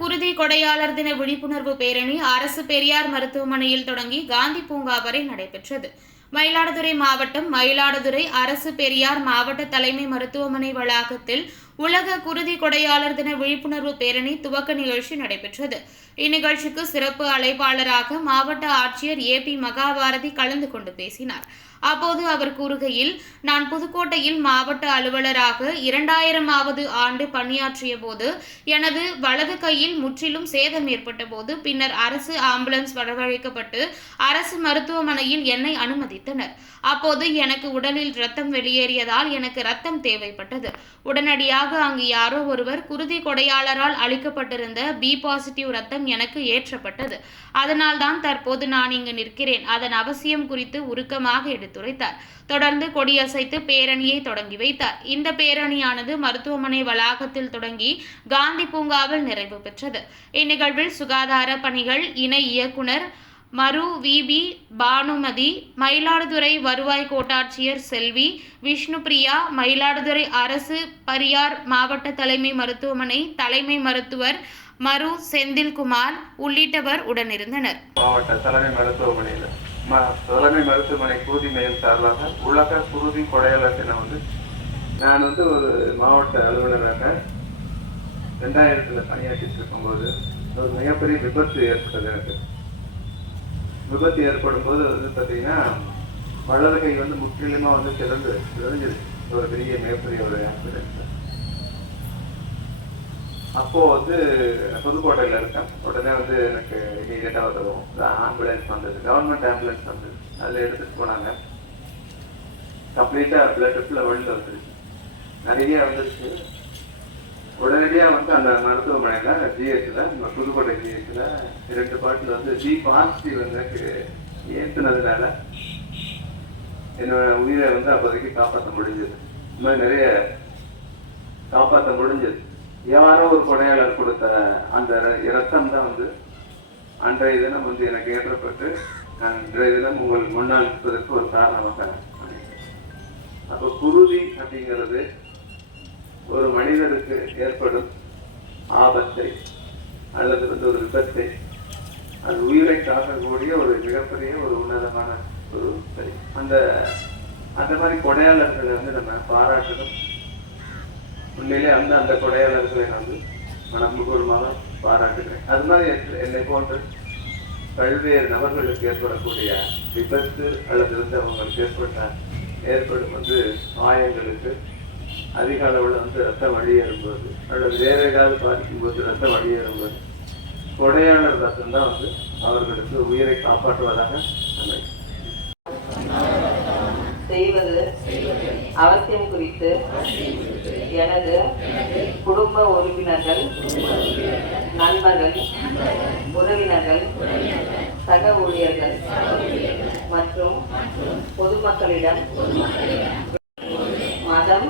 குருதி கொடையாளர் தின விழிப்புணர்வு பேரணி அரசு பெரியார் மருத்துவமனையில் தொடங்கி காந்தி பூங்கா வரை நடைபெற்றது. மயிலாடுதுறை மாவட்டம் மயிலாடுதுறை அரசு பெரியார் மாவட்ட தலைமை மருத்துவமனை வளாகத்தில் உலக குருதி கொடையாளர் தின விழிப்புணர்வு பேரணி துவக்க நிகழ்ச்சி நடைபெற்றது. இந்நிகழ்ச்சிக்கு சிறப்பு அழைப்பாளராக மாவட்ட ஆட்சியர் ஏ பி மகாபாரதி கலந்து கொண்டு பேசினார். அப்போது அவர் கூறுகையில் நான் புதுக்கோட்டையில் மாவட்ட அலுவலராக இரண்டாயிரமாவது ஆண்டு பணியாற்றிய போது எனது வலது கையில் முற்றிலும் சேதம் ஏற்பட்ட போது பின்னர் அரசு ஆம்புலன்ஸ் வரவழைக்கப்பட்டு அரசு மருத்துவமனையில் என்னை அனுமதித்தனர். அப்போது எனக்கு உடலில் ரத்தம் வெளியேறியதால் எனக்கு ரத்தம் தேவைப்பட்டது. உடனடியாக அங்கு யாரோ ஒருவர் குருதி கொடையாளரால் அளிக்கப்பட்டிருந்த பி பாசிட்டிவ் ரத்தம் எனக்கு ஏற்றப்பட்டது. அதனால்தான் தற்போது நான் இங்கு நிற்கிறேன். அதன் அவசியம் குறித்து உருக்கமாக எடுத்துரைத்தார். தொடர்ந்து கொடியசைத்து பேரணியை தொடங்கி வைத்தார். இந்த பேரணியானது மருத்துவமனை வளாகத்தில் தொடங்கி காந்தி பூங்காவில் நிறைவு பெற்றது. இந்நிகழ்வில் சுகாதார பணிகள் இணை இயக்குனர் மரு விபி பானுமதி மயிலாடுதுறை வருவாய் கோட்டாட்சியர் செல்வி விஷ்ணுபிரியா மயிலாடுதுறை அரசு பரியார் மாவட்ட தலைமை மருத்துவமனை தலைமை மருத்துவர் மரு செந்தில்குமார் உள்ளிட்டவர் உடனிருந்தனர். மாவட்ட தலைமை மருத்துவமனையில் தலைமை மருத்துவமனை குருதி மையம் சார்பாக உலக குருதி கொடையாளர் வந்து நான் வந்து ஒரு மாவட்ட அலுவலராக ரெண்டாயிரத்தில் பணியாற்றிட்டு இருக்கும்போது ஒரு மிகப்பெரிய விபத்து ஏற்பட்டது எனக்கு. விபத்து ஏற்படும் போது வந்து பார்த்தீங்கன்னா வலது கை வந்து முற்றிலுமாக வந்து சிறந்து சிறஞ்சிருச்சு ஒரு பெரிய மிகப்பெரிய ஒரு ஆக்சிடென்ட் அப்போ வந்து புதுக்கோட்டையில் இருக்கேன். உடனே வந்து எனக்கு இமீடியட்டாக உதவும் ஆம்புலன்ஸ் வந்தது. கவர்மெண்ட் ஆம்புலன்ஸ் வந்தது. அதில் எடுத்துட்டு போனாங்க. கம்ப்ளீட்டாக பிளட் ட்ரிப்பில் வெளியில் வந்துருச்சு. நிறைய வந்துருச்சு. உடனடியாக வந்து அந்த மருத்துவமனையில் ஜிஹெச்சில் நம்ம புதுக்கோட்டை ஜிஹெச்சில் ரெண்டு பாட்டில் வந்து ஜி பாசிட்டிவ் வந்து எனக்கு ஏற்றுனதுனால என்னோட உயிரை வந்து அப்போதைக்கு காப்பாற்ற முடிஞ்சது. இந்த மாதிரி நிறைய காப்பாற்ற முடிஞ்சது. யாரோ ஒரு கொடையாளர் கொடுத்த அந்த இரத்தம் தான் வந்து அன்றைய தினம் வந்து எனக்கு ஏற்றப்பட்டு நான் இன்றைய தினம் உங்கள் முன்னால் இருப்பதற்கு ஒரு காரணமாக அப்போ குருதி அப்படிங்கிறது ஒரு மனிதனுக்கு ஏற்படும் ஆபத்தை அல்லது வந்து ஒரு விபத்தை அது உயிரை காக்கக்கூடிய ஒரு மிகப்பெரிய ஒரு உன்னதமான ஒரு அந்த அந்த மாதிரி கொடையாளர்களை வந்து நம்ம பாராட்டணும். உண்மையிலே அந்த அந்த கொடையாளர்களை நான் வந்து மனப்பூர்வமாக பாராட்டுகிறேன். அது மாதிரி என்னை- என்னை போன்று பல்வேறு நபர்களுக்கு ஏற்படக்கூடிய விபத்து அல்லது வந்து அவங்களுக்கு ஏற்பட்ட ஏற்படும் வந்து காயங்களுக்கு அதிக அளவில் வந்து ரத்தம் வழியேறும்போது அல்லது வேறு ஏதாவது பாதிக்கும் போது ரத்தம் வழியேறும்போது கொடையாளர் ரத்தம் தான் வந்து அவர்களுக்கு உயிரை காப்பாற்றுவதாக நன்மை செய்வது அவசியம் குறித்து எனது குடும்ப உறுப்பினர்கள் நண்பர்கள் உறவினர்கள் சக ஊழியர்கள் மற்றும் பொதுமக்களிடம் மதம்